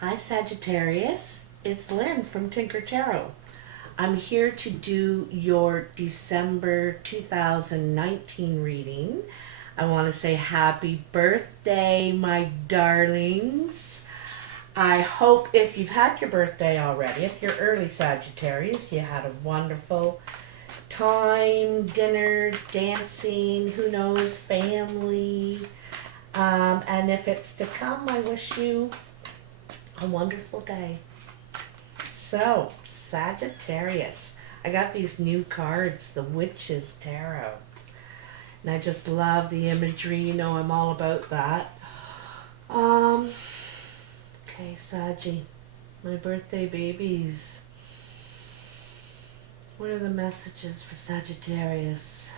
Hi Sagittarius, it's Lynn from Tinker Tarot. I'm here to do your December 2019 reading. I want to say happy birthday, my darlings. I hope if you've had your birthday already, if you're early Sagittarius, you had a wonderful time, dinner, dancing, who knows, family. And if it's to come, I wish you a wonderful day. So, Sagittarius. I got these new cards, the Witch's Tarot. And I just love the imagery, you know, I'm all about that. Okay, Saggy, my birthday babies. What are the messages for Sagittarius?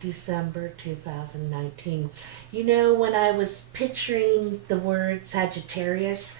December 2019. You know, when I was picturing the word Sagittarius,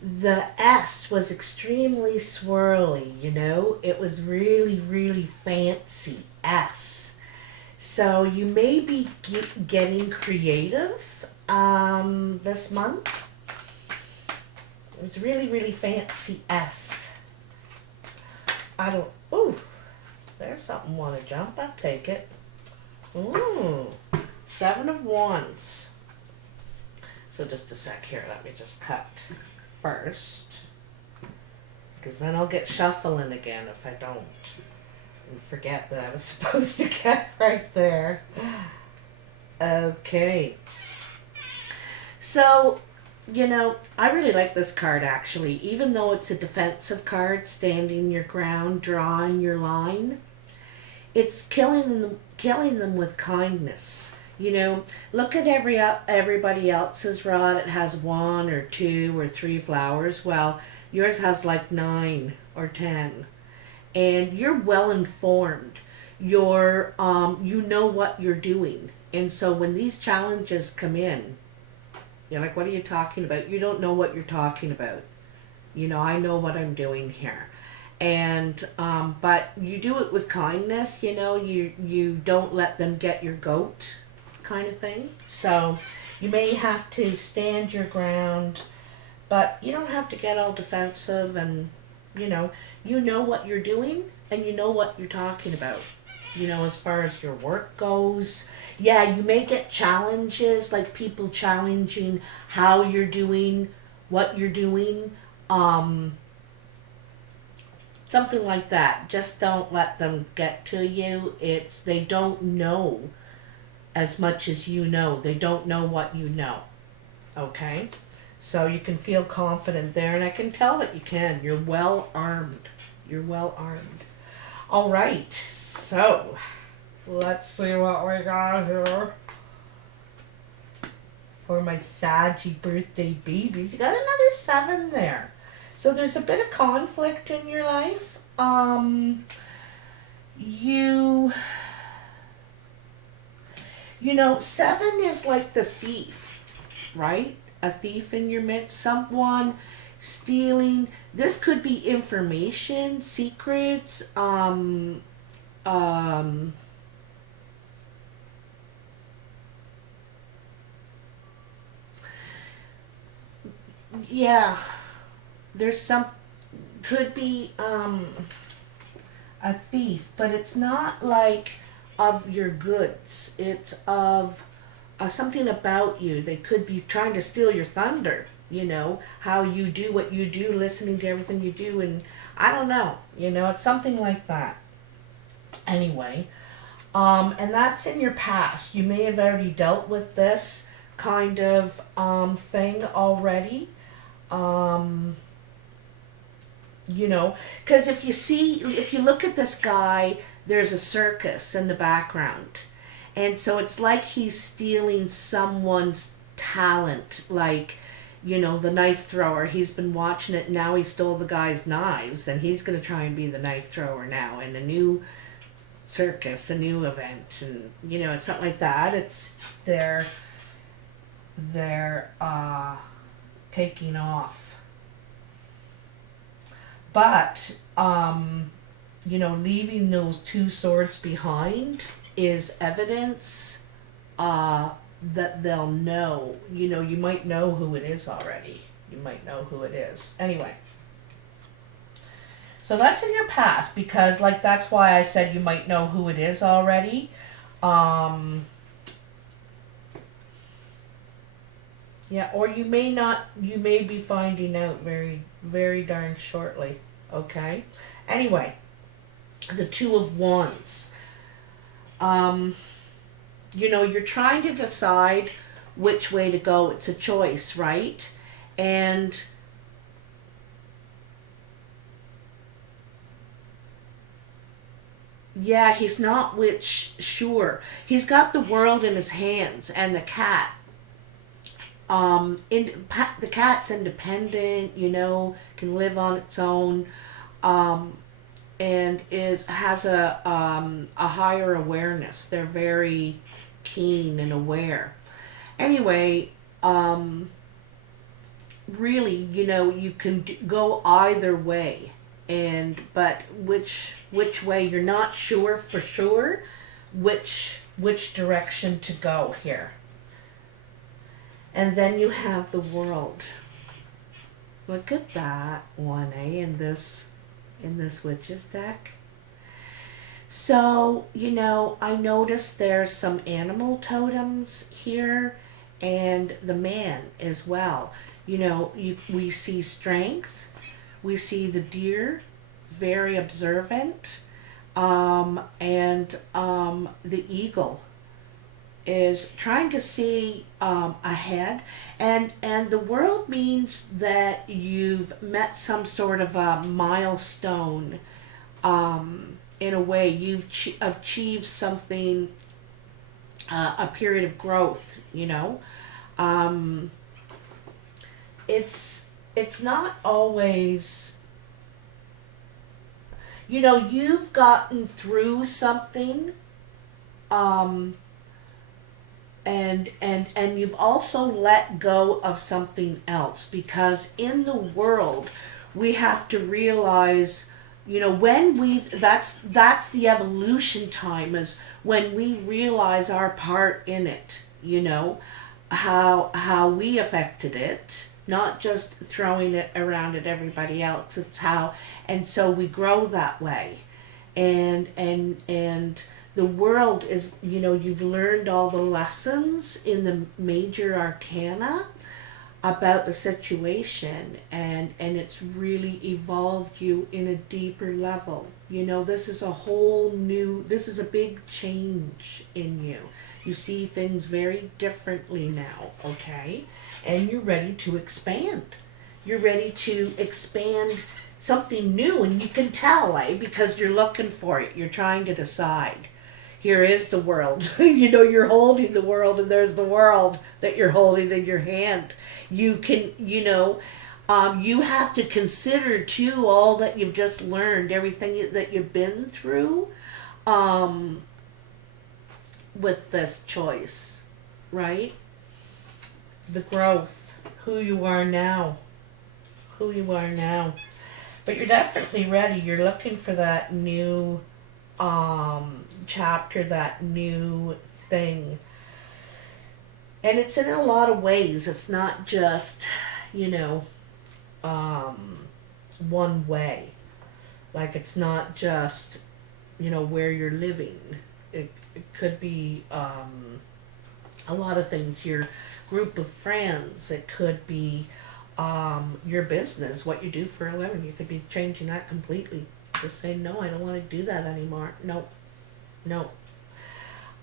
the S was extremely swirly, you know? It was really, really fancy S. So you may be getting creative this month. It was really, really fancy S. Ooh, there's something want to jump. I'll take it. Ooh, 7 of Wands. So just a sec here, let me just cut first, because then I'll get shuffling again if I don't, and forget that I was supposed to get right there. Okay. So, you know, I really like this card actually, even though it's a defensive card, standing your ground, drawing your line. It's killing them with kindness. You know, look at everybody else's rod. It has 1 or 2 or 3 flowers. Well, yours has like 9 or 10, and you're well informed. You know what you're doing, and so when these challenges come in, you're like, "What are you talking about?" You don't know what you're talking about. You know, I know what I'm doing here. And but you do it with kindness, you know, you don't let them get your goat, kind of thing. So you may have to stand your ground, but you don't have to get all defensive. And you know what you're doing, and you know what you're talking about, you know, as far as your work goes. Yeah, you may get challenges, like people challenging how you're doing, what you're doing, something like that. Just don't let them get to you. They don't know as much as you know. They don't know what you know. Okay? So you can feel confident there, and I can tell that you can. You're well armed. You're well armed. All right. So, let's see what we got here for my Saggy birthday babies. You got another 7 there. So there's a bit of conflict in your life. You know, 7 is like the thief, right? A thief in your midst, someone stealing. This could be information, secrets, yeah, could be a thief, but it's not like of your goods. It's of something about you. They could be trying to steal your thunder, you know, how you do what you do, listening to everything you do, and I don't know, you know, it's something like that. Anyway, and that's in your past. You may have already dealt with this kind of thing already. You know, because if you look at this guy, there's a circus in the background, and so it's like he's stealing someone's talent, like, you know, the knife thrower. He's been watching it, now he stole the guy's knives, and he's going to try and be the knife thrower now in a new circus, a new event. And you know, it's something like that. It's they're taking off. But, you know, leaving those 2 swords behind is evidence that they'll know. You know, you might know who it is already. You might know who it is. Anyway. So that's in your past, because like that's why I said you might know who it is already. Yeah, or you may not, you may be finding out very, very darn shortly. Okay? Anyway, the Two of Wands. You know, you're trying to decide which way to go. It's a choice, right? And yeah, he's not which sure. He's got the world in his hands and the cat. The cat's independent, you know, can live on its own, and has a higher awareness. They're very keen and aware. Anyway, really, you know, you can go either way, but which way, you're not sure for sure which direction to go here. And then you have the World. Look at that one, in this Witches deck. So, you know, I noticed there's some animal totems here, and the Man as well. You know, we see strength. We see the Deer, very observant, and the Eagle is trying to see ahead, and the World means that you've met some sort of a milestone. In a way, you've achieved something, a period of growth. You know, it's not always. You know, you've gotten through something. And you've also let go of something else, because in the world we have to realize, you know, that's the evolution time, is when we realize our part in it, you know, how we affected it, not just throwing it around at everybody else. It's how, and so we grow that way. And the World is, you know, you've learned all the lessons in the major arcana about the situation, and it's really evolved you in a deeper level. You know, this is a big change in you. You see things very differently now, okay? And you're ready to expand. You're ready to expand something new, and you can tell, because you're looking for it. You're trying to decide. Here is the World. You know, you're holding the World, and there's the World that you're holding in your hand. You can, you know, you have to consider too all that you've just learned, everything that you've been through, with this choice, right? The growth, who you are now. But you're definitely ready. You're looking for that new chapter, that new thing. And it's in a lot of ways. It's not just, you know, one way. Like, it's not just, you know, where you're living. It could be a lot of things. Your group of friends. It could be your business, what you do for a living. You could be changing that completely. Just say, no, I don't want to do that anymore. No.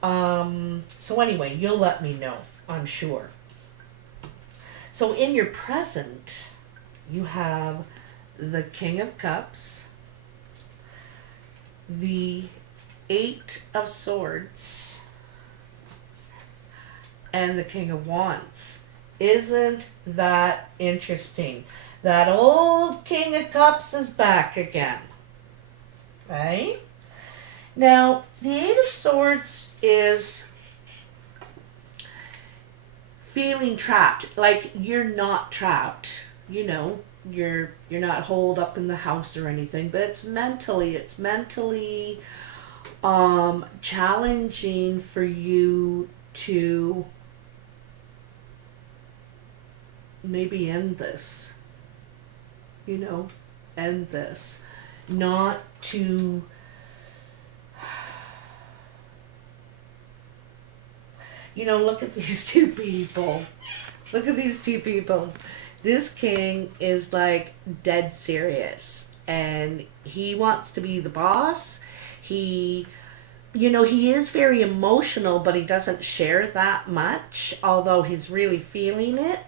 So anyway, you'll let me know, I'm sure. So in your present, you have the King of Cups, the Eight of Swords, and the King of Wands. Isn't that interesting? That old King of Cups is back again. Right? Now, the Eight of Swords is feeling trapped. Like, you're not trapped. You know, you're not holed up in the house or anything, but it's mentally challenging for you to maybe end this, end this. Not to, look at these two people. Look at these two people. This king is like dead serious, and he wants to be the boss. He he is very emotional, but he doesn't share that much, although he's really feeling it.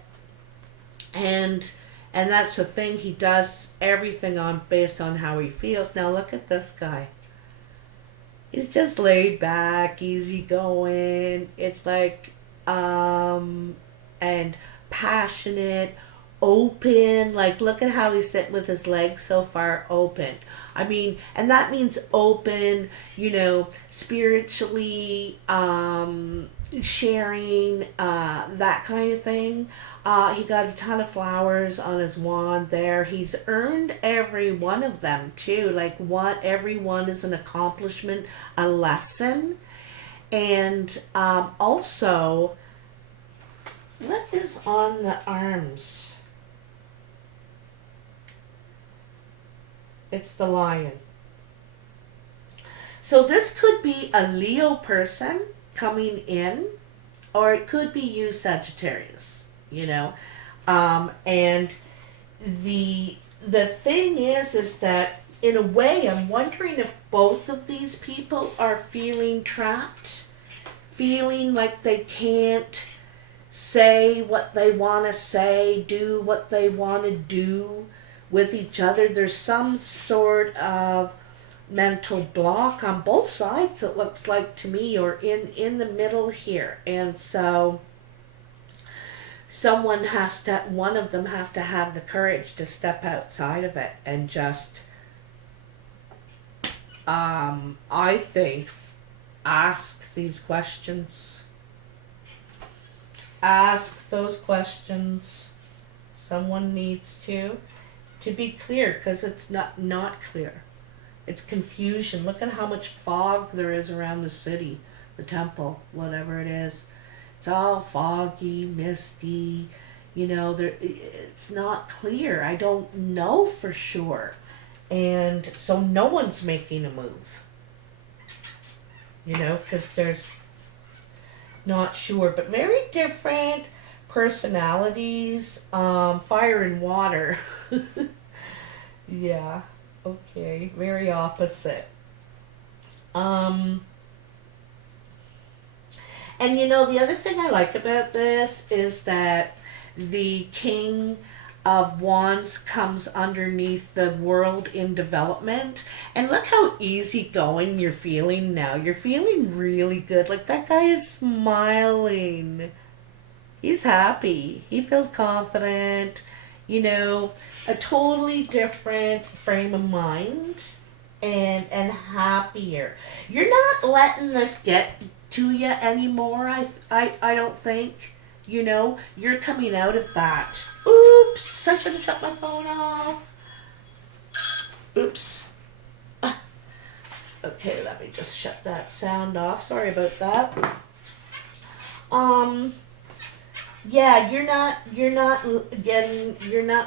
And that's the thing, he does everything based on how he feels. Now look at this guy. He's just laid back, easy going. It's like and passionate, open. Like, look at how he's sitting with his legs so far open. I mean, and that means open, spiritually, sharing, that kind of thing. He got a ton of flowers on his wand there. He's earned every one of them too. Like, every one is an accomplishment, a lesson. And also, what is on the arms? It's the lion. So this could be a Leo person coming in, or it could be you, Sagittarius, and the thing is that, in a way, I'm wondering if both of these people are feeling trapped, feeling like they can't say what they want to say, do what they want to do with each other. There's some sort of mental block on both sides, it looks like to me, or in the middle here. And so one of them have to have the courage to step outside of it and just I think ask these questions. Ask those questions. Someone needs to be clear, because it's not clear. It's confusion. Look at how much fog there is around the city, the temple, whatever it is. It's all foggy, misty, it's not clear. I don't know for sure. And so no one's making a move, because there's not sure, but very different personalities, fire and water. Yeah, okay, very opposite. And the other thing I like about this is that the King of Wands comes underneath the world in development. And look how easygoing you're feeling now. You're feeling really good. Like, that guy is smiling. He's happy. He feels confident. A totally different frame of mind and happier. You're not letting this get to you anymore, I don't think. You're coming out of that. Oops, I should have shut my phone off. Oops. Okay, let me just shut that sound off. Sorry about that. Yeah, you're not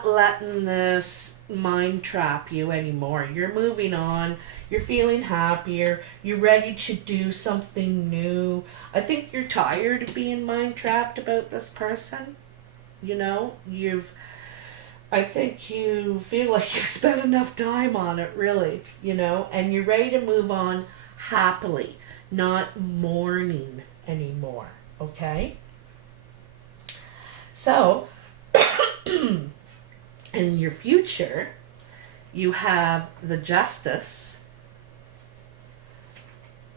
letting this mind trap you anymore. You're moving on. You're feeling happier. You're ready to do something new. I think you're tired of being mind trapped about this person. I think you feel like you've spent enough time on it, really, and you're ready to move on happily, not mourning anymore, okay? So, in your future, you have the Justice,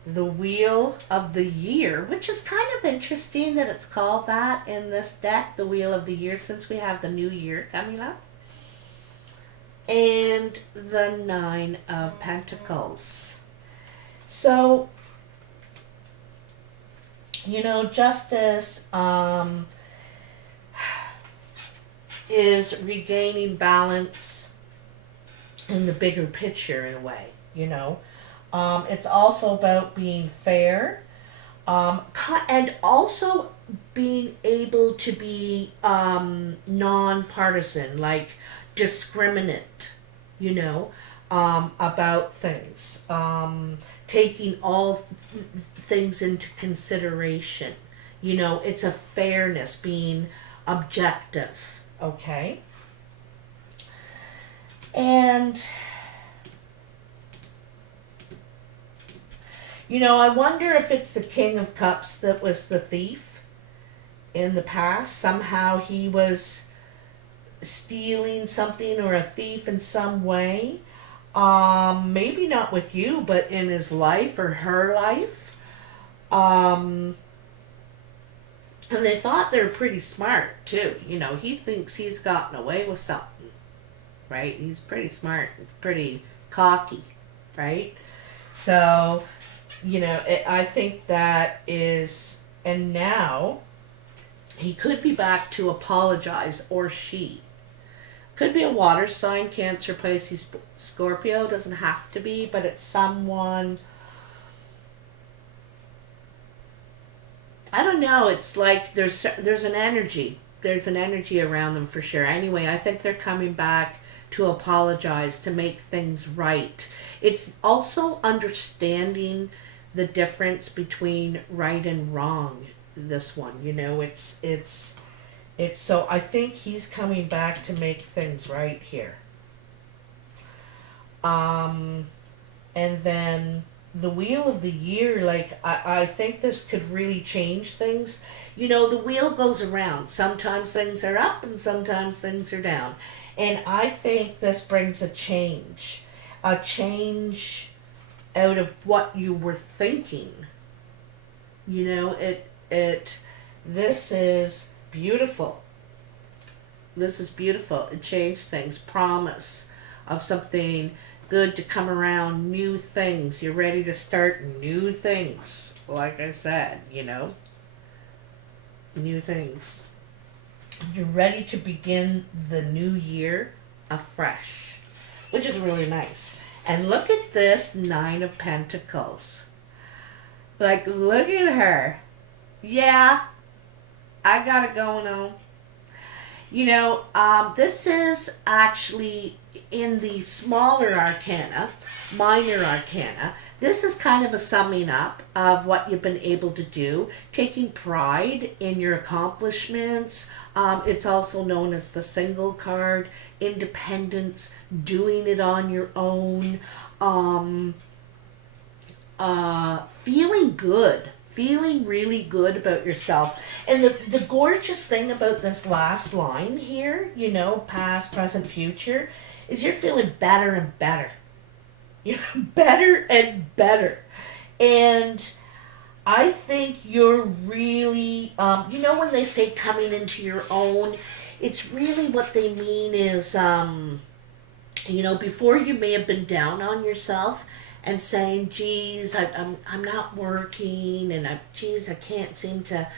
the Wheel of the Year, which is kind of interesting that it's called that in this deck, the Wheel of the Year, since we have the new year coming up. And the Nine of Pentacles. So, Justice is regaining balance in the bigger picture, in a way, It's also about being fair, and also being able to be nonpartisan, like discriminate, you know, about things, taking all things into consideration. You know, it's a fairness, being objective, okay? And, you know, I wonder if it's the King of Cups that was the thief in the past. Somehow he was stealing something, or a thief in some way. Maybe not with you, but in his life or her life. And they thought they were pretty smart too. You know, he thinks he's gotten away with something, right? He's pretty smart, pretty cocky, right? So, you know, I think that is, and now he could be back to apologize, or she. Could be a water sign, Cancer, Pisces, Scorpio. Doesn't have to be, but it's someone. I don't know. It's like there's an energy. There's an energy around them for sure. Anyway, I think they're coming back to apologize, to make things right. It's also understanding the difference between right and wrong. This one, you know, it's so I think he's coming back to make things right here. And then the Wheel of the Year, like, I think this could really change things. You know, the wheel goes around. Sometimes things are up and sometimes things are down. And I think this brings a change. A change out of what you were thinking. You know, this is beautiful. This is beautiful. It changed things. Promise of something good to come around. New things. You're ready to start new things. Like I said, you know. New things. You're ready to begin the new year afresh. Which is really nice. And look at this 9 of Pentacles. Like, look at her. Yeah, I got it going on. You know, this is actually in the smaller arcana, minor arcana. This is kind of a summing up of what you've been able to do, taking pride in your accomplishments. It's also known as the single card, independence, doing it on your own, feeling good. Feeling really good about yourself. And the gorgeous thing about this last line here, you know, past, present, future, is you're feeling better and better. You're better and better. And I think you're really, you know, when they say coming into your own, it's really what they mean is, you know, before you may have been down on yourself, and saying, geez, I'm not working, and geez, I can't seem to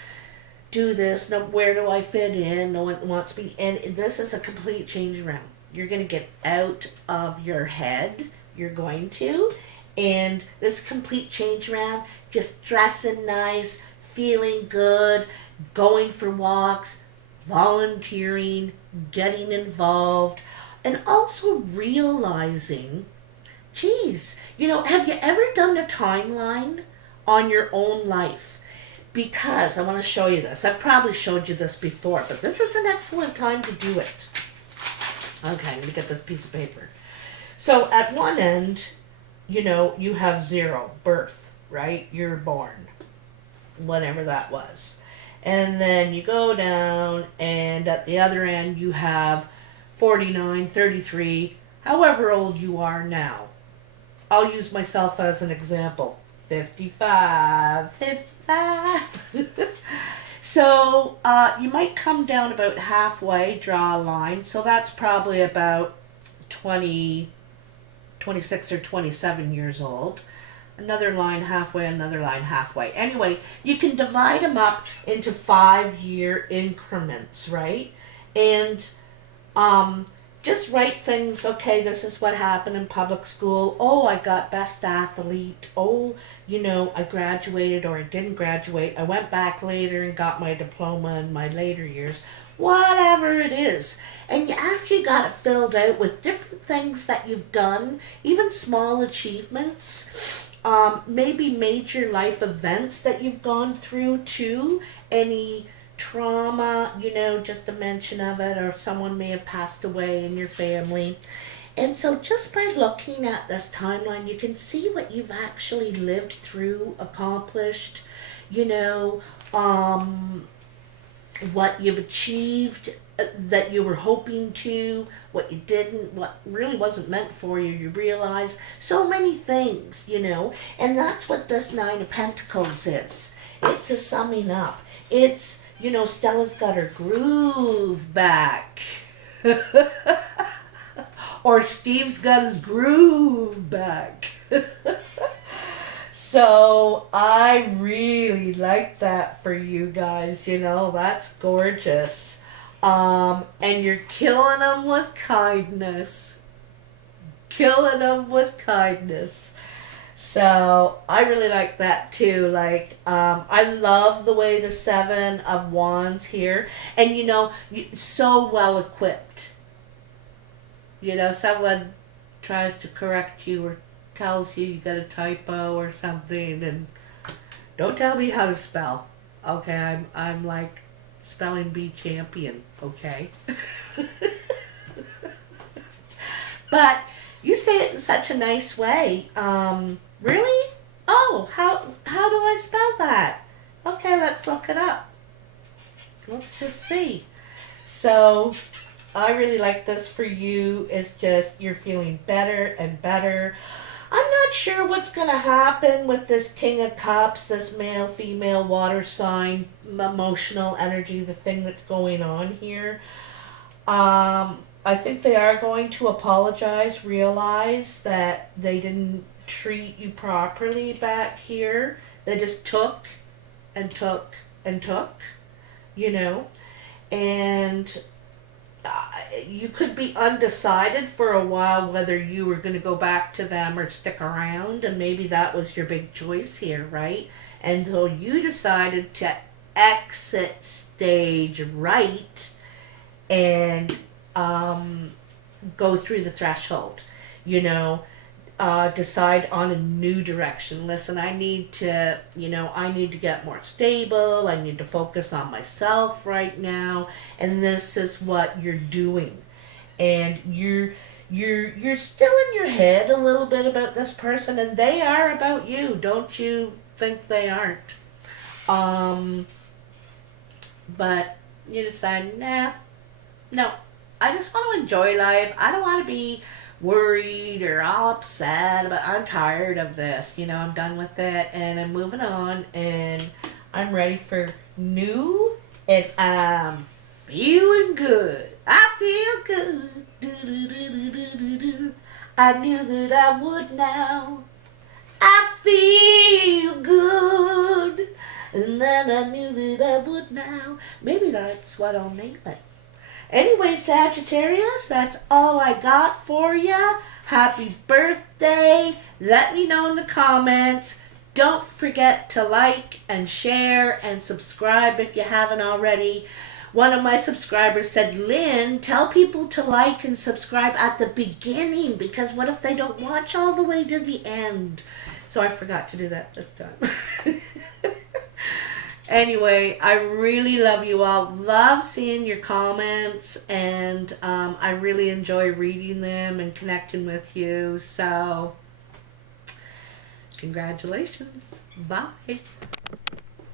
do this. No, where do I fit in? No one wants me. And this is a complete change around. You're going to get out of your head. You're going to. And this complete change around, just dressing nice, feeling good, going for walks, volunteering, getting involved, and also realizing, geez, you know, have you ever done a timeline on your own life? Because I want to show you this. I've probably showed you this before, but this is an excellent time to do it. Okay, let me get this piece of paper. So at one end, you know, you have 0, birth, right? You're born, whatever that was. And then you go down, and at the other end, you have 49, 33, however old you are now. I'll use myself as an example. 55. So you might come down about halfway, draw a line. So that's probably about 26 or 27 years old. Another line halfway, another line halfway. Anyway, you can divide them up into 5-year increments, right? And just write things. Okay, this is what happened in public school. Oh, I got best athlete. Oh, I graduated or I didn't graduate. I went back later and got my diploma in my later years. Whatever it is. And after you got it filled out with different things that you've done, even small achievements, maybe major life events that you've gone through too, any trauma, just a mention of it, or someone may have passed away in your family. And so just by looking at this timeline, you can see what you've actually lived through, accomplished, what you've achieved that you were hoping to, what you didn't, what really wasn't meant for you, you realize. So many things, and that's what this Nine of Pentacles is. It's a summing up. It's, Stella's got her groove back. Or Steve's got his groove back. So I really like that for you guys. That's gorgeous. And you're killing them with kindness. Killing them with kindness. So I really like that too. Like, I love the way the Seven of Wands here. And you're so well equipped. Someone tries to correct you or tells you got a typo or something, and don't tell me how to spell. Okay, I'm like spelling bee champion, okay? But you say it in such a nice way. Really? Oh, how do I spell that? Okay, let's look it up. Let's just see. So I really like this for you. It's just you're feeling better and better. I'm not sure what's going to happen with this King of Cups, this male, female, water sign, emotional energy, the thing that's going on here. I think they are going to apologize, realize that they didn't treat you properly back here. They just took and took and took, and you could be undecided for a while whether you were going to go back to them or stick around, and maybe that was your big choice here, right? And so you decided to exit stage right and go through the threshold, decide on a new direction. Listen, I need to get more stable. I need to focus on myself right now. And this is what you're doing. And you're still in your head a little bit about this person, and they are about you. Don't you think they aren't? But you decide, no, I just want to enjoy life. I don't want to be worried or all upset about, I'm tired of this, I'm done with it, and I'm moving on, and I'm ready for new, and I'm feeling good. I feel good. Do. I knew that I would now. I feel good. And then I knew that I would now. Maybe that's what I'll name it. Anyway, Sagittarius, that's all I got for you. Happy birthday. Let me know in the comments. Don't forget to like and share and subscribe if you haven't already. One of my subscribers said, Lynn, tell people to like and subscribe at the beginning, because what if they don't watch all the way to the end? So I forgot to do that this time. Anyway, I really love you all. Love seeing your comments, and I really enjoy reading them and connecting with you. So, congratulations. Bye.